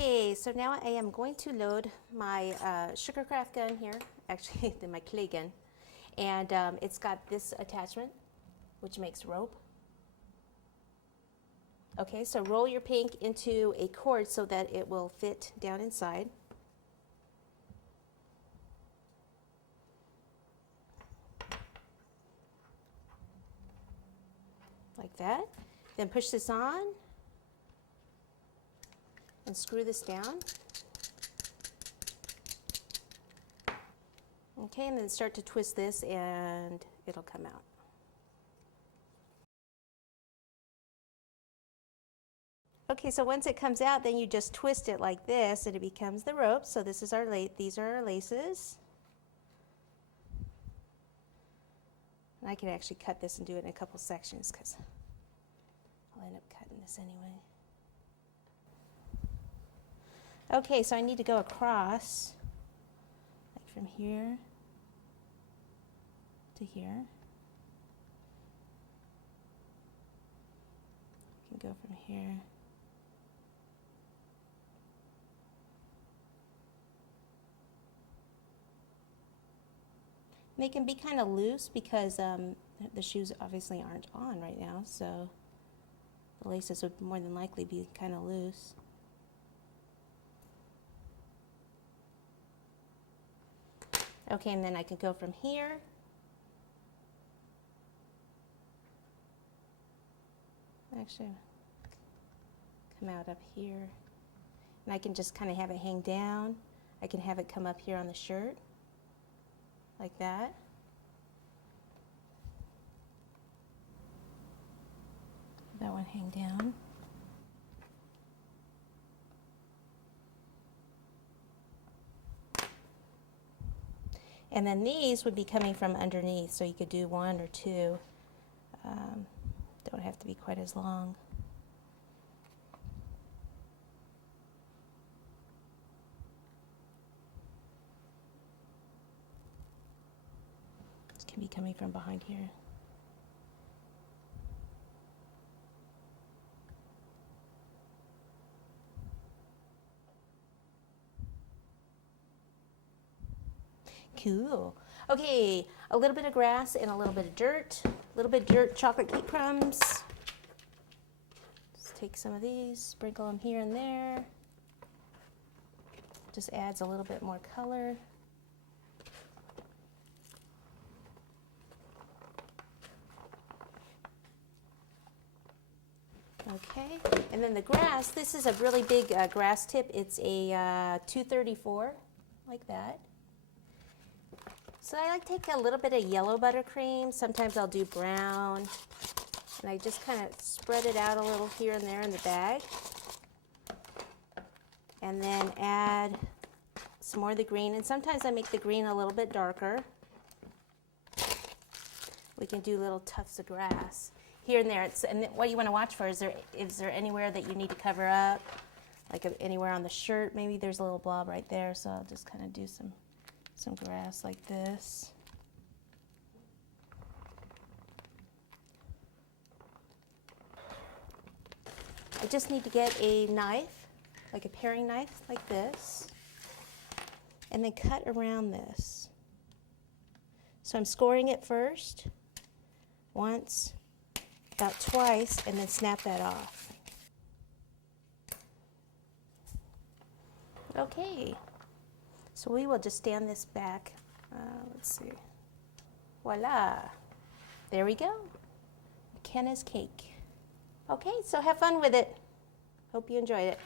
Okay, so now I am going to load my sugarcraft gun here, actually my clay gun, and it's got this attachment which makes rope. Okay, so roll your pink into a cord so that it will fit down inside. Like that. Then push this on and screw this down. Okay, and then start to twist this and it'll come out. Okay, so once it comes out, then you just twist it like this and it becomes the rope. So this is these are our laces. And I could actually cut this and do it in a couple sections because I'll end up cutting this anyway. Okay, so I need to go across, like from here to here. I can go from here. They can be kind of loose because the shoes obviously aren't on right now, so the laces would more than likely be kind of loose. Okay, and then I can go from here. Actually, come out up here. And I can just kind of have it hang down. I can have it come up here on the shirt, like that. That one hang down. And then these would be coming from underneath, so you could do one or two. Don't have to be quite as long. This can be coming from behind here. Cool. Okay, a little bit of grass and a little bit of dirt. A little bit of dirt, chocolate cake crumbs. Just take some of these, sprinkle them here and there. Just adds a little bit more color. Okay, and then the grass, this is a really big grass tip. It's a 234, like that. So I like to take a little bit of yellow buttercream. Sometimes I'll do brown. And I just kind of spread it out a little here and there in the bag. And then add some more of the green. And sometimes I make the green a little bit darker. We can do little tufts of grass here and there. And what you want to watch for is there anywhere that you need to cover up? Like anywhere on the shirt, maybe there's a little blob right there. So I'll just kind of do some grass like this. I just need to get a knife, like a paring knife like this, and then cut around this. So I'm scoring it first, once, about twice, and then snap that off. Okay. So we will just stand this back. Let's see. Voila. There we go. Kenna's cake. Okay, so have fun with it. Hope you enjoyed it.